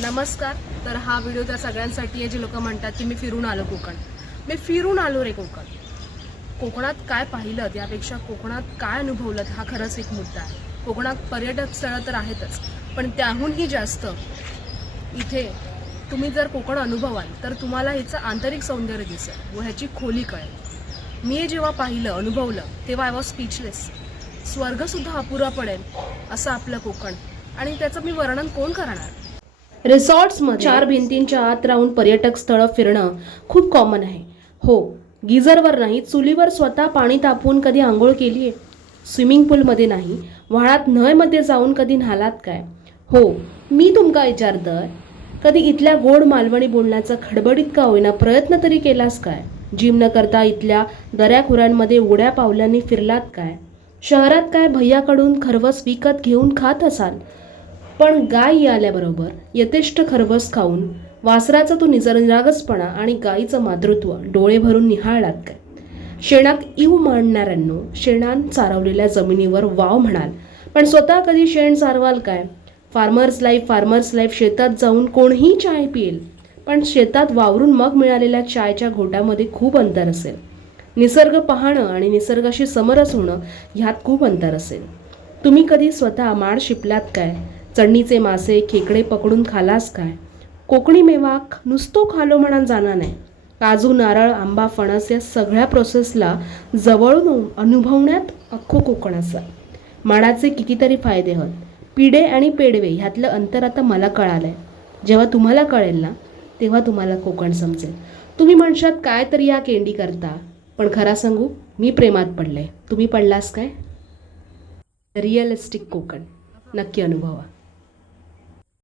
नमस्कार. तर हा व्हिडिओ त्या सगळ्यांसाठी आहे जे लोक म्हणतात की मी फिरून आलो कोकण. मी फिरून आलो रे कोकण. कोकणात काय पाहिलं त्यापेक्षा कोकणात काय अनुभवलं हा खरंच एक मुद्दा आहे. कोकणात पर्यटक स्थळं तर आहेतच, पण त्याहूनही जास्त इथे तुम्ही जर कोकण अनुभवाल तर तुम्हाला ह्याचं आंतरिक सौंदर्य दिसेल व ह्याची खोली कळेल. मी हे जेव्हा पाहिलं अनुभवलं तेव्हा आय वॉज स्पीचलेस. स्वर्गसुद्धा अपुरा पडेल असं आपलं कोकण, आणि त्याचं मी वर्णन कोण करणार. रिसॉर्ट्समध्ये 4 भिंतींच्या आत राहून पर्यटक स्थळं फिरणं खूप कॉमन आहे. हो, गिझरवर नाही, चुलीवर स्वतः पाणी तापवून कधी आंघोळ केली आहे? स्विमिंग पूलमध्ये नाही, व्हाळात नळमध्ये जाऊन कधी न्हालात काय? हो, मी तुमका विचारतंय, कधी इथल्या गोड मालवणी बोलण्याचा खडबडीत का होईना प्रयत्न तरी केलास काय? जिम न करता इथल्या दऱ्याखोऱ्यांमध्ये उड्या पावलांनी फिरलात काय? शहरात काय भैयाकडून खरवस विकत घेऊन खात असाल, पण गाय आल्याबरोबर यथेष्ट खरवस खाऊन वासराचा तो निरागसपणा आणि गाईचं मातृत्व डोळे भरून निहाळलात काय? शेणात इव मांडणाऱ्यांनो, शेणान चारवलेल्या जमिनीवर वाव म्हणाल, पण स्वतः कधी शेण चारवाल काय? Farmers life. शेतात जाऊन कोणीही चाय पिईल, पण शेतात वावरून मग मिळालेल्या चायच्या घोटामध्ये खूप अंतर असेल. निसर्ग पाहणं आणि निसर्गाशी समरस होणं ह्यात खूप अंतर असेल. तुम्ही कधी स्वतः माड शिपलात काय? चढणीचे मासे खेकडे पकडून खालास काय? कोकणी मेवा नुसतो खालो म्हणा जाणार नाही. काजू, नारळ, आंबा, फणस या सगळ्या प्रोसेसला जवळून अनुभवण्यात अख्खो कोकण असा. माडाचे कितीतरी फायदे आहेत. पिढे आणि पेडवे ह्यातलं अंतर आता मला कळालंय. जेव्हा तुम्हाला कळेल ना, तेव्हा तुम्हाला कोकण समजेल. तुम्ही म्हणशात काय तरी या केंडी करता, पण खरा सांगू, मी प्रेमात पडले. तुम्ही पडलास काय? रिअलिस्टिक कोकण नक्की अनुभवा.